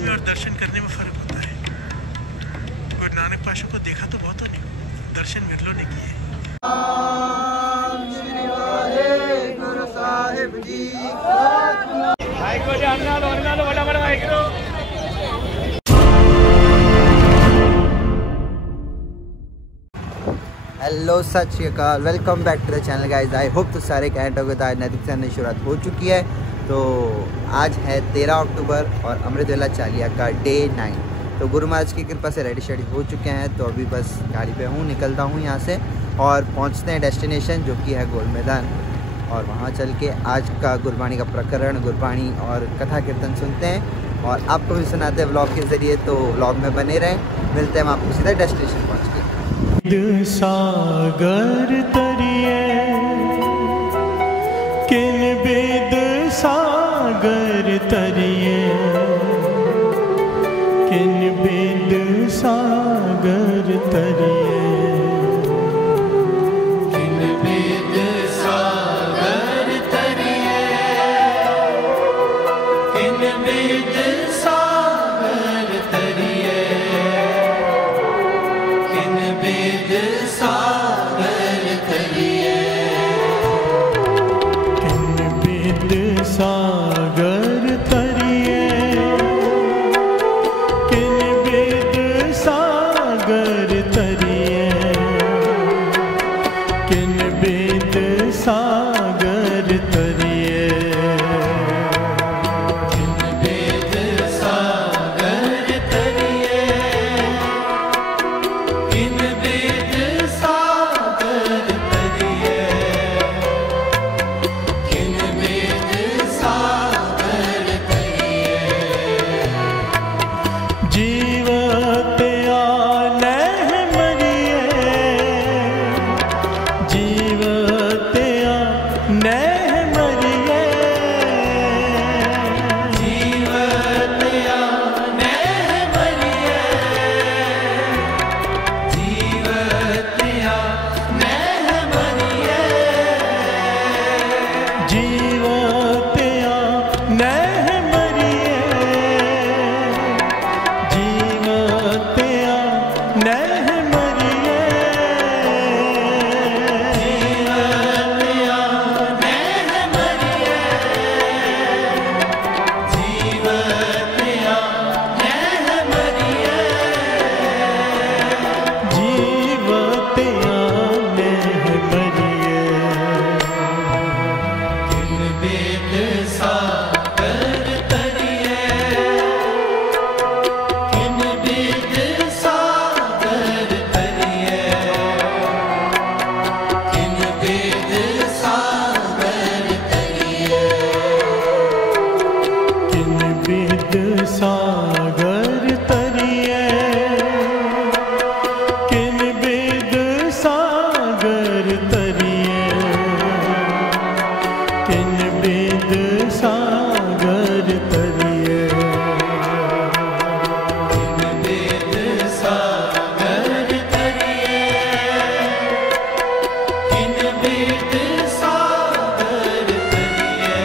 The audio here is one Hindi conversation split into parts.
देखने में और दर्शन करने में फ़र्क होता है। गुरु नानक पाशा को देखा तो बहुत नहीं, दर्शन मिरलों ने किए। गुरु साहिब जी hello Sat Shri Akal, welcome back to the channel guys. I hope तो सारे कैंट हो गए। नैतिक सहन की शुरुआत हो चुकी है। तो आज है 13 अक्टूबर और अमृत वेला चालिया का डे 9। तो गुरु महाराज की कृपा से रेडी शेडी हो चुके हैं। तो अभी बस गाड़ी पे हूँ, निकलता हूँ यहाँ से और पहुँचते हैं डेस्टिनेशन जो कि है गोल मैदान। और वहाँ चल के आज का गुरबाणी का प्रकरण, गुरबाणी और कथा कीर्तन सुनते हैं और आपको भी सुनाते हैं व्लॉग के ज़रिए। तो व्लॉग में बने रहें, मिलते हैं हम आपको सीधा डेस्टिनेशन पहुँच के। सागर तरिए किन वेद सागर तरिए, किन वेद सागर तरिए, किन वेद सागर तरिए, किन वेद सागर तरिए, किन वेद सागर तरिए, किन वेद सागर तरिए, किन वेद सागर तरिए, किन वेद सागर तरिए, किन वेद सागर तरिए, किन वेद सागर तरिए, किन वेद सागर तरिए, जीवत आनह मरिए, जीवत आनह मरिए, जीवत आनह मरिए, जीवत आनह मरिए, जीवत आनह मरिए, जीवत आनह मरिए, जीवत आनह मरिए, जीवत आनह मरिए, जीवत आनह मरिए, किन वेद सागर तरिए, किन वेद सागर तरिए, किन वेद सागर तरिए, किन वेद सागर तरिए, किन वेद सागर तरिए, किन वेद सागर तरिए, किन वेद सागर तरिए, किन वेद सागर तरिए,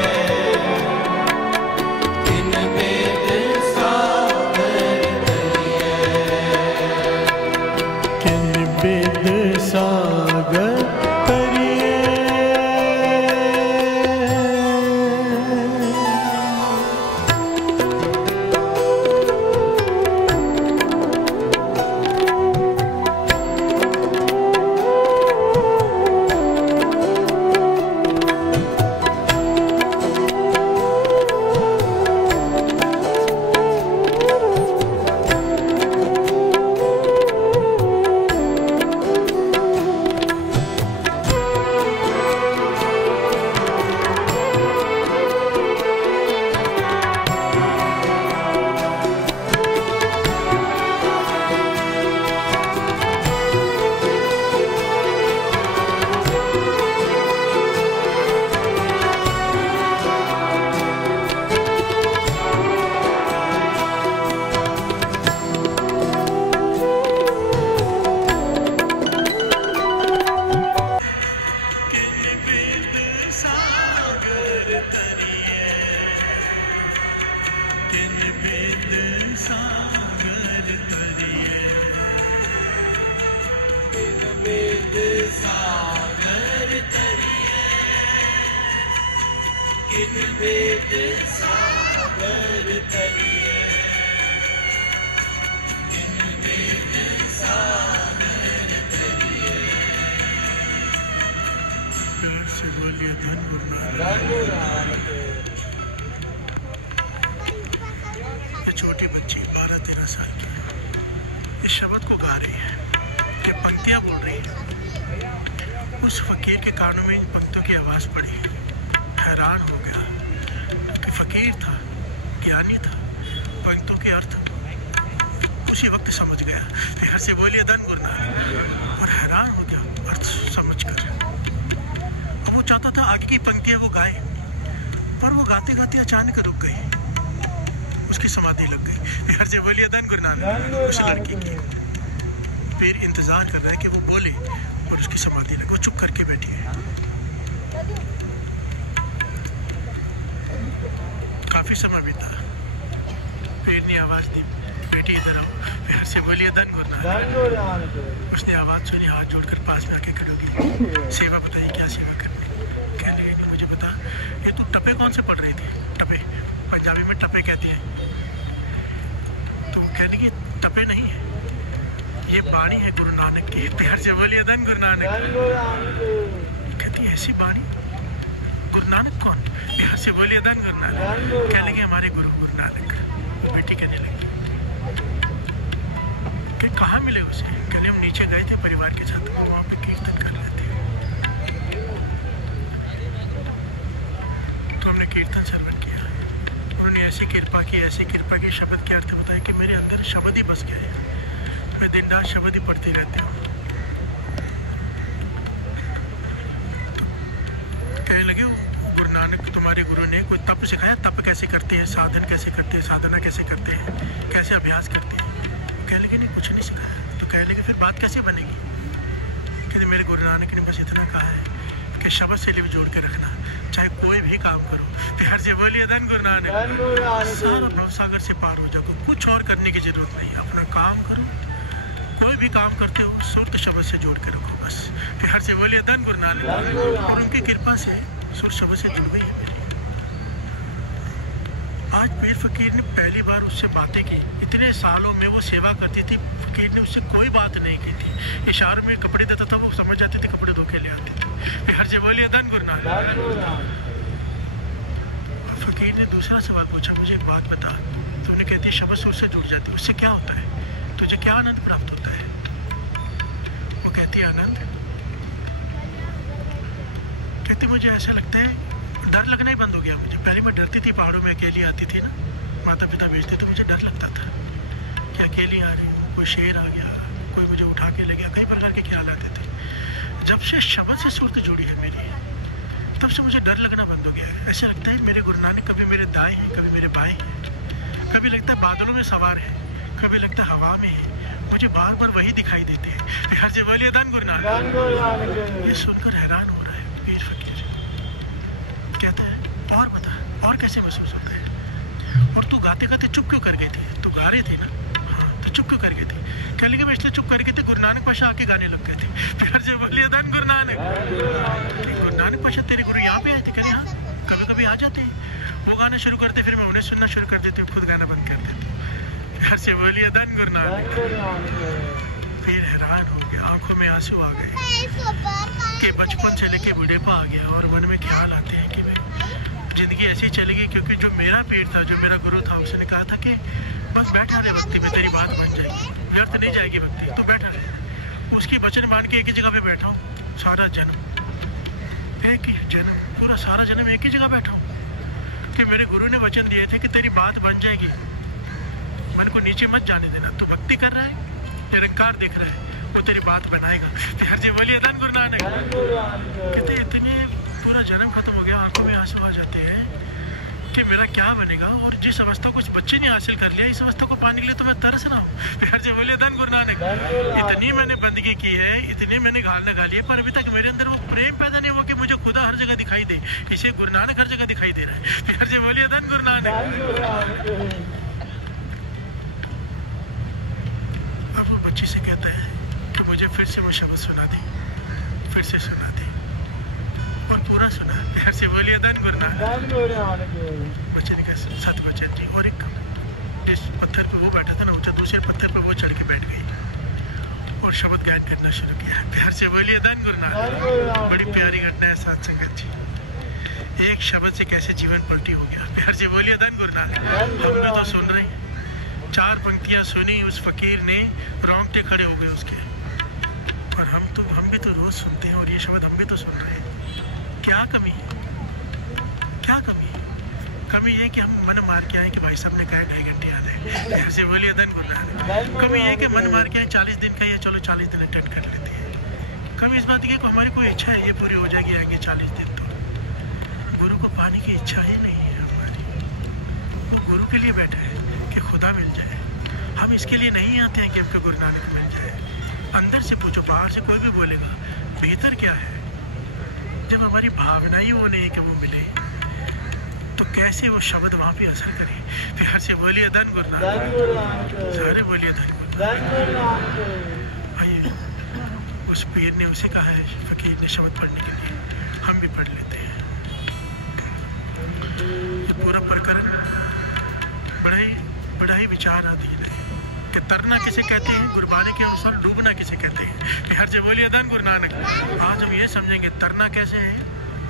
किन वेद सागर निर्वेद सागर तरिए, निर्वेद सागर तरिए, निर्वेद सागर तरिए। प्यार से बोलिए धन ये छोटी बच्ची 12-13 साल की इस शब्द को गा रही है, ये पंक्तियाँ बोल रही है। उस फकीर के कानों में इन पंक्तियों की आवाज़ पड़ी, हैरान हो गया कि फकीर था, ज्ञानी था, पंक्तियों के अर्थ उसी वक्त समझ गया। फिर से बोलिए धन गुरु नानक, और हैरान हो गया अर्थ समझकर। अब वो चाहता था आगे की पंक्तियाँ वो गाए, पर वो गाते गाते अचानक रुक गई, उसकी समाधि लग गई। फिर से बोलिए धन गुरु नानक। उस लड़की की फिर इंतजार कर रहा है कि वो बोले और उसकी समाधि लगे, वो चुप करके बैठी है। काफी समय बीता, फिर ने आवाज दी, बेटी इधर आओ। फिर से बोलिए धन गुरु नानक। उसने आवाज सुनी, हाथ जोड़कर पास में आके खड़ी होगी। सेवा बताइए, क्या सेवा करनी? कह रही कि मुझे बता, ये तू टपे कौन से पढ़ रही थी? टपे पंजाबी में टपे कहती है। तुम कहने की टपे नहीं है, ये बाणी है गुरु नानक की। प्यार से बोलिए धन गुरु नानक। कहती है ऐसी बाणी? गुरु नानक कौन? प्यार से बोलिए धन गुरु नानक। कह लगे हमारे गुरु नानक। बेटी कहने लगी कि कहाँ मिले उसे? कहने हम नीचे गए थे परिवार के साथ, वहाँ पे कीर्तन कर रहे थे, तो हमने कीर्तन श्रवण किया। उन्होंने ऐसी कृपा की शब्द के अर्थ बताए कि मेरे अंदर शब्द ही बस गए। मैं दिन रात शब्द ही पढ़ती रहती हूँ। तो कहने लगे गुरु नानक तुम्हारे गुरु ने कोई तप सिखाया? तप कैसे करते हैं, साधन कैसे करते हैं, साधना कैसे करते हैं, कैसे अभ्यास करते हैं? कहने लगे नहीं, कुछ नहीं सिखाया। तो कहने लगे फिर बात कैसे बनेगी? कहते मेरे गुरु नानक ने बस इतना कहा है कि शब्द से लिव जोड़ के रखना, चाहे कोई भी काम करो। प्यार से बोलिए धन गुरु नानक। सारा भवसागर से पार हो जाओ, कुछ और करने की जरूरत नहीं, अपना काम करो। कोई भी काम करते हो सुरत शब्द से जोड़ के रखो बस। प्यार से बोलिए धन गुरु नानक। और उनकी कृपा से सुर शब्द से जुड़ गई है मेरी। आज पीर फकीर ने पहली बार उससे बातें की। इतने सालों में वो सेवा करती थी, फकीर ने उससे कोई बात नहीं की थी। इशारों में कपड़े देता था, वो समझ जाती थी, कपड़े धो के ले आती थी। प्यार से बोलिए धन गुरु नानक। फकीर ने दूसरा सवाल पूछा, मुझे एक बात बता। तो उन्हें कहती है शब्द सुर से जुड़ जाती है, उससे क्या होता है? तुझे क्या आनंद प्राप्त होता है? वो कहती है आनंद। कहती मुझे ऐसा लगता है, डर लगना ही बंद हो गया मुझे। पहले मैं डरती थी, पहाड़ों में अकेली आती थी ना, माता पिता भेजते तो मुझे डर लगता था कि अकेली आ रही हूँ, कोई शेर आ गया, कोई मुझे उठा के ले गया, कई प्रकार के ख्याल आते थे। जब से शब्द से सुरत जुड़ी है मेरी, तब से मुझे डर लगना बंद हो गया है। ऐसा लगता है मेरे गुरु नानक कभी मेरे दाएं हैं, कभी मेरे बाएं हैं, कभी लगता है बादलों में सवार है, कभी लगता है हवा में है। मुझे बार बार वही दिखाई देते हैं। प्यार से बोलिए धन गुरु नानक। ये सुनकर हैरान हो रहा है पीर फकीर। कहता है और बता, और कैसे महसूस होता है? और तू गाते गाते चुप क्यों कर गई थी? तू गा रही थी ना, हाँ, तो चुप क्यों कर गई थी? कह लगे मैं इसलिए चुप कर गई थी, गुरु नानक पाशा आके गाने लग गए थे। प्यार से बोलिए धन गुरु नानक। गुरु नानक पाशा तेरे गुरु यहाँ पे आए थे? कहते हाँ, कभी कभी आ जाते हैं, वो गाना शुरू करते, फिर मैं उन्हें सुनना शुरू कर देती हूँ, खुद गाना बंद कर देती हूँ। प्यार से बोलिए धन गुरु नानक। फिर हैरान हो गया, आंखों में आंसू आ गए कि बचपन से लेके बुढ़ेपा आ गया और मन में ख्याल आते हैं कि जिंदगी ऐसी चलेगी। क्योंकि जो मेरा पेट था, जो मेरा गुरु था, उसने कहा था कि बस बैठा रहे भक्ति में, तेरी बात बन जाएगी, व्यर्थ नहीं जाएगी भक्ति, तो बैठा रहे। उसकी वचन मान के एक ही जगह पे बैठा हूँ सारा जन्म, एक ही जन्म, पूरा सारा जन्म एक ही जगह बैठा हूँ कि मेरे गुरु ने वचन दिए थे कि तेरी बात बन जाएगी, मन को नीचे मत जाने देना। तो भक्ति कर रहा है, निरंकार देख रहा है, वो तेरी बात बनाएगा। प्यार से बोलिए धन गुरु नानक। कहते इतने पूरा जन्म खत्म हो गया, आंखों में आंसू आ जाते हैं कि मेरा क्या बनेगा। और जिस अवस्था को उस बच्चे ने हासिल कर लिया, इस अवस्था को पाने के लिए तो मैं तरस रहा हूँ। प्यार से बोलिए धन गुरु नानक। इतनी मैंने बंदगी की है, इतनी मैंने घाल निकाली है, पर अभी तक मेरे अंदर वो प्रेम पैदा नहीं हुआ कि मुझे खुदा हर जगह दिखाई दे। इसे गुरु नानक हर जगह दिखाई दे रहा है। प्यार से बोलिए धन गुरु नानक। अब वो बच्ची से कहता है कि मुझे फिर से वो शब्द सुना दी, फिर से सुना दी और पूरा सुना। प्यार से बोलिए धन गुरु नानक। बच्चे ने कहा सतवचन जी। और एक जिस पत्थर पे वो बैठा था ना ऊंचा, दूसरे पत्थर पे वो चढ़ के बैठ गई और शब्द गायन करना शुरू किया। प्यार से बोलिए धन गुरु नानक। बड़ी प्यारी घटना है साथ संगत जी। एक शब्द से कैसे जीवन पलटी हो गया। प्यार से बोलिए धन गुरु नानक। हम भी तो सुन रहे हैं, 4 पंक्तियां सुनी, उस फकीर ने रोंगटे खड़े हो गए उसके। और हम भी तो रोज सुनते हैं और ये शब्द हम भी तो सुन रहे हैं। क्या कमी है, क्या कमी है? कमी है कि हम मन मार के आए कि भाई साहब ने कहा 2.5 घंटे आ जाए। ऐसे बोलिए धन गुरु नानक। कमी है कि मन मार के आए 40 दिन का, ये चलो 40 दिन अटेंड कर लेते हैं। कमी इस बात की कि हमारी कोई इच्छा है ये पूरी हो जाएगी, आएंगे 40 दिन। तो गुरु को पाने की इच्छा ही नहीं है हमारी। वो गुरु के लिए बैठा है कि खुदा मिल जाए। हम इसके लिए नहीं आते हैं कि हमको गुरु नानक मिल जाए। अंदर से पूछो, बाहर से कोई भी बोलेगा, बेहतर क्या है? जब हमारी भावना ही वो नहीं कि वो मिले, तो कैसे वो शब्द वहाँ पे असर करे? प्यार से बोलिए धन गुरु नानक। सारे बोलिए धन गुरु नानक। आइए, उस पीर ने उसे कहा है, फकीर ने, शब्द पढ़ने के लिए। हम भी पढ़ लेते हैं। ये पूरा प्रकरण बड़ा ही विचाराधीन है कि तरना किसे कहते हैं, गुरबानी के अनुसार डूबना किसे कहते हैं। प्यार से बोलिए धन गुरु नानक। आज हम ये समझेंगे तरना कैसे है,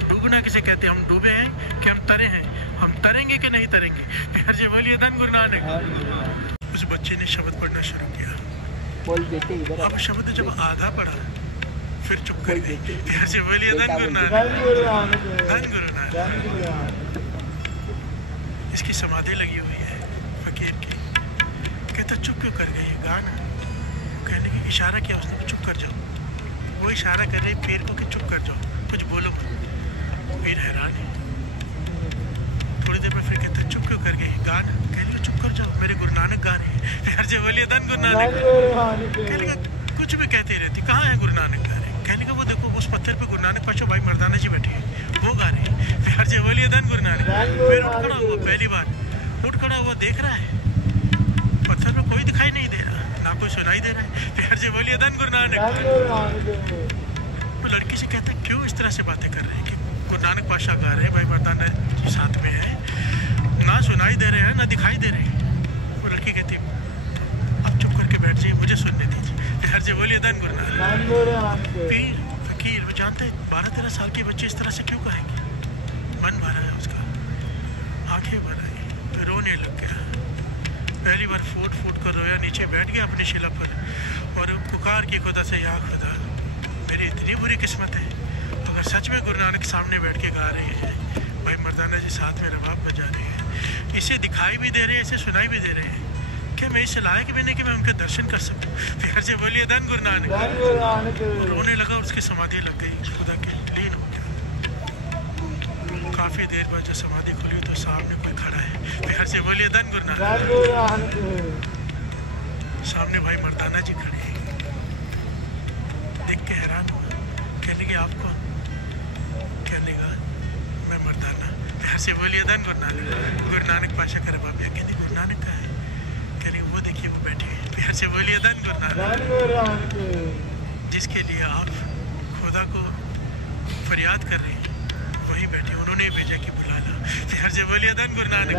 डूबना किसे कहते हैं। हम डूबे हैं कि हम तरे हैं, हम तरेंगे कि नहीं तरेंगे। प्यार से बोलिए धन गुरु नानक। उस बच्चे ने शब्द पढ़ना शुरू किया। अब शब्द जब आधा पढ़ा फिर चुप कर गई। प्यार से बोलिए धन गुरु नानक। धन गुरु नानक। इसकी समाधि लगी हुई है फकीर की। कहता चुप क्यों कर गई, गाना। कहने की इशारा किया उसने, चुप कर जाओ। वो इशारा कर रही पीर को कि चुप कर जाओ, कुछ बोलो मत। पीर हैरान है। थोड़ी देर में फिर कहता चुप क्यों कर गई, गाना। कहने चुप कर जाओ, मेरे गुरु नानक गा रहे हैं। प्यार से बोलिए धन गुरु नानक। कहने का कुछ भी कहती रहती, कहाँ है गुरु नानक गा रहे। कहने का वो देखो उस पत्थर पे गुरु नानक पाशा भाई मर्दाना जी बैठे हैं, वो गा रहे हैं। प्यार से बोलिए धन गुरु नानक। फिर उठ खड़ा हुआ, पहली बार उठ खड़ा हुआ, देख रहा है पत्थर में कोई दिखाई नहीं दे रहा, ना कोई सुनाई दे रहा है। प्यार से बोलिए धन गुरु नानक। वो लड़की से कहता है क्यों इस तरह से बातें कर रहे हैं कि गुरु नानक पाशा गा रहे हैं, भाई मर्दाना जी साथ में है, ना सुनाई दे रहे हैं ना दिखाई दे रहे हैं। वो लड़की कहती अब चुप करके बैठ जाइए, मुझे सुनने दीजिए। प्यार से बोलिए धन गुरु नानक। पीर फकीर वो जानते 12-13 साल के बच्चे इस तरह से क्यों कहेंगे। मन भरा है उसका, आंखें भर आई, रोने लग गया। पहली बार फूट फूट कर रोया, नीचे बैठ गया अपनी शिला पर और पुकार की खुदा से, या खुदा मेरी इतनी बुरी किस्मत है, अगर सच में गुरु नानक सामने बैठ के गा रहे हैं, भाई मर्दाना जी साथ में रबाब बजा रहे हैं, इसे दिखाई भी दे रहे हैं, इसे सुनाई भी दे रहे हैं, क्या मैं इसे लायक भी नहीं कि मैं उनके दर्शन कर सकूं। प्यार से बोलिए धन गुरु नानक। रोने लगा, उसकी समाधि लग गई, खुदा के लीन हो गया। काफ़ी देर बाद जब समाधि खुली तो सामने कोई खड़ा है। प्यार से बोलिए धन गुरु नानक। सामने भाई मर्दाना जी खड़े हैं। देख के हैरान हुआ, कहने लगे आप कौन? कहने लगा मैं मर्दाना। प्यार से बोलिए धन गुरु नानक। गुरु नानक पाशा कर बाबिया। कहते गुरु नानक का है। कहने वो देखिए वो बैठे हैं। प्यार से बोलिए धन गुरु नानक। जिसके लिए आप खुदा को फरियाद कर रहे हैं वही बैठे, उन्होंने भेजा कि बुला ला। प्यार से बोलिए धन गुरु नानक।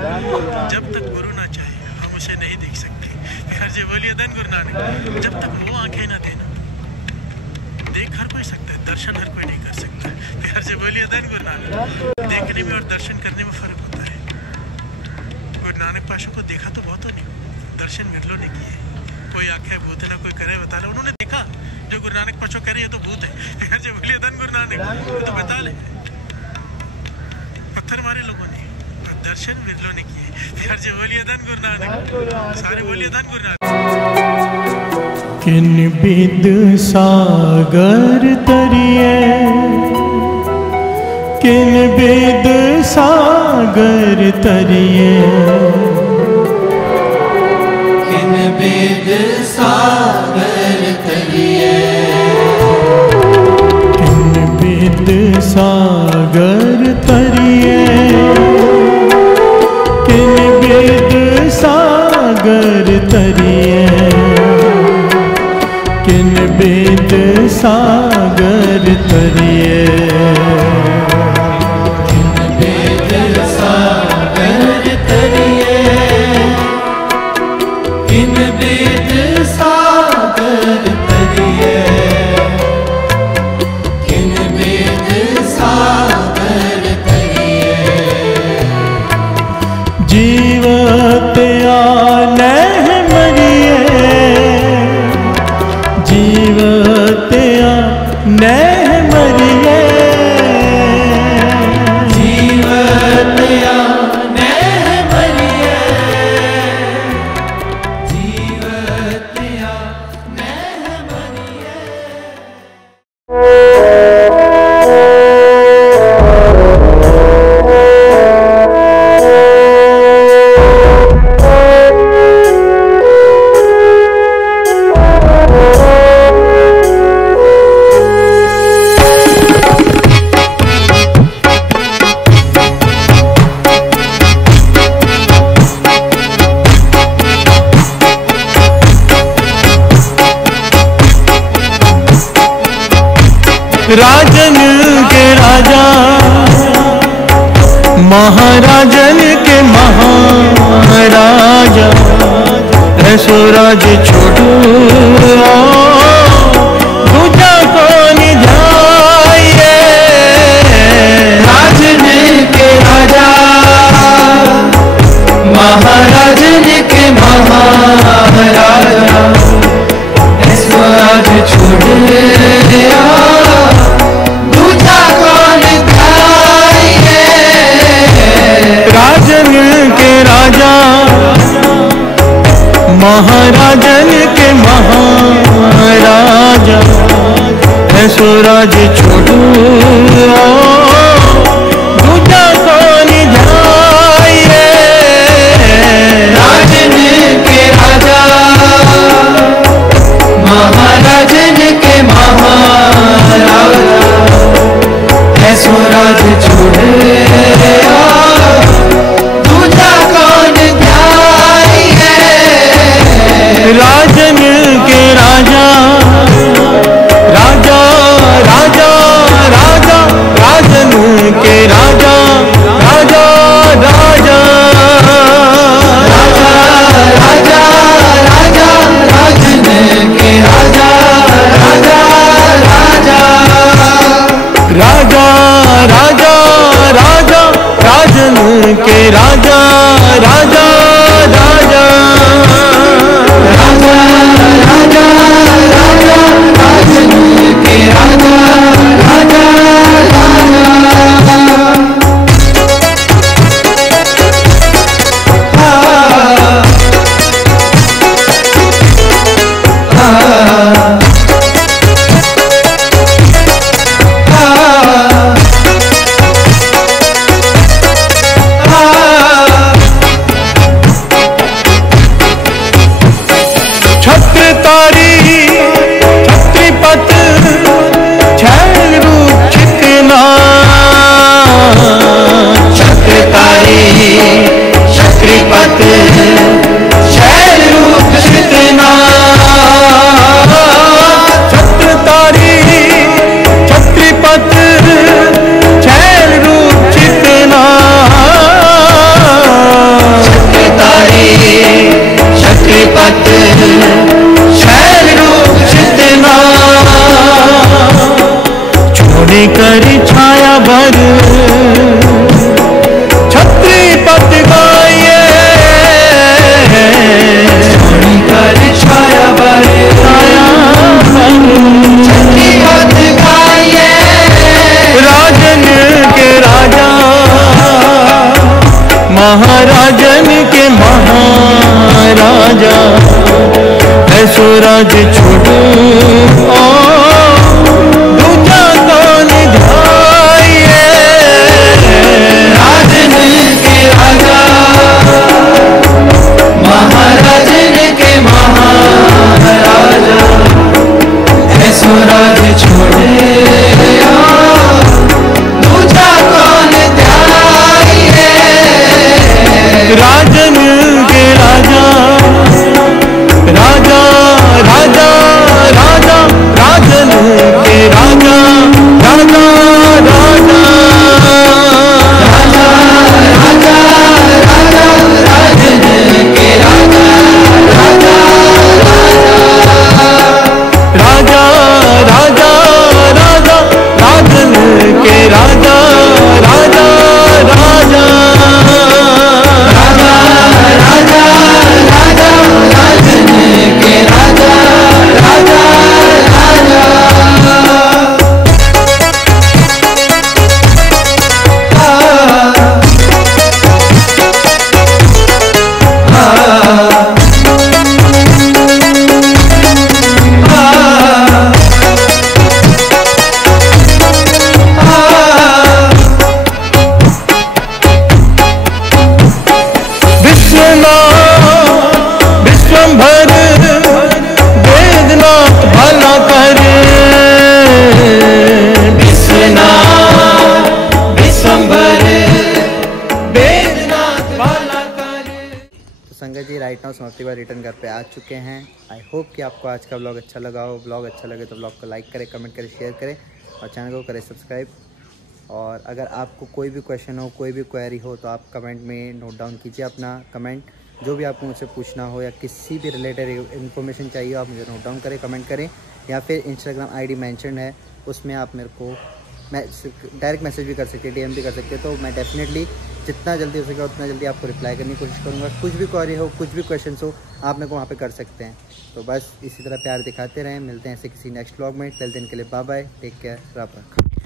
जब तक गुरु ना चाहे हम उसे नहीं देख सकते। प्यार से बोलिए धन गुरु नानक। जब तक वो आंखें ना देना, देख हर कोई सकता है, दर्शन हर कोई नहीं कर सकता। प्यार से बोलिए धन गुरु नानक। देखने में और दर्शन करने में फ़र्क होता है। गुरु नानक पाशा को देखा तो बहुत नहीं, दर्शन मिरलो ने किए। कोई आंखें भूत ना कोई करे बता रहा, उन्होंने देखा जो गुरु नानक पाशा कह रही है तो भूत है। प्यार से बोलिए धन गुरु नानक। तो बता ले, पत्थर मारे लोगों ने, दर्शन विरलों ने किए। प्यार से बोलिए धन गुरु नानक। सारे बोलिए धन गुरु नानक। किन बिद सागर तरिए, किन बिद सागर तरिए, किन बिद सागर तरिए, किन बिद सागर तरिए, किन बिद सागर तरिए, किन वेद सागर तरिए, वेद सागर तरिए, किन वेद सागर तरिए, किन वेद सागर तरिए। जीवत आने मरिए, जीवत आने मरिए, जीवत आने मरिए, जीवत आने मरिए। राजन के राजा, महाराजन के महाराजा, ऐसो राज छोड़ो दूजा को निधाइए। राजन के राजा, महाराजन के महाराजा, ऐसो राज छोड़ दूजा कौन ध्याये। राजन के राजा, महाराजन के महाराजा, ऐसो राज छोड़ो दूजा को निधाइए। राजन के राजा, महाराजन के महाराजा, ऐसो राज छोड़े दूजा कौन ध्याये। राजन के राजा, राजा राजा राजा, राजन के राजा, राजा राजा, राजा राजा राजा, राजन के राजा, राजा राजा, राजा राजा राजा, राजन के राजा, राजा राजा, राजा राजा राजा, राजन के राजा, राजा छत्रतारी छत्रीपत छैल रूप छितना, छत्रतारी छत्रीपत छैल रूप छितना। छत्रतारी छत्रीपत छैल रूप छितना, छत्रतारी छत्रीपत छैल रूप छितना। छोड़े कर छाया भर छत्रीपत गाये, छोड़ी कर छाया बर छाया भर छत्रीपत गाये। राजन के राजा, महाराजन के महाराजा, ऐसो राज छोड़ो दूजा को निधाइए। राजन के राजा, महाराजन के महाराजा, ऐसो राज छोड़े दूजा कौन ध्याये। राजन के राजा, राजा राजा एक बार रिटर्न घर पे आ चुके हैं। आई होप कि आपको आज का व्लॉग अच्छा लगा हो। व्लॉग अच्छा लगे तो व्लॉग को लाइक करें, कमेंट करें, शेयर करें और चैनल को करें सब्सक्राइब। और अगर आपको कोई भी क्वेश्चन हो, कोई भी क्वेरी हो तो आप कमेंट में नोट डाउन कीजिए अपना कमेंट। जो भी आपको मुझसे पूछना हो या किसी भी रिलेटेड इन्फॉर्मेशन चाहिए आप मुझे नोट डाउन करें, कमेंट करें, या फिर इंस्टाग्राम आईडी मेंशन है उसमें आप मेरे को डायरेक्ट मैसेज भी कर सकते हैं, डीएम भी कर सकते हैं। तो मैं डेफिनेटली जितना जल्दी हो सके उतना जल्दी आपको रिप्लाई करने की कोशिश करूँगा। कुछ भी क्वेरी हो, कुछ भी क्वेश्चन हो, आप मेरे को वहाँ पे कर सकते हैं। तो बस इसी तरह प्यार दिखाते रहें। मिलते हैं ऐसे किसी नेक्स्ट व्लॉग में। टिल देन के लिए बाय बाय, टेक केयर, रब रख।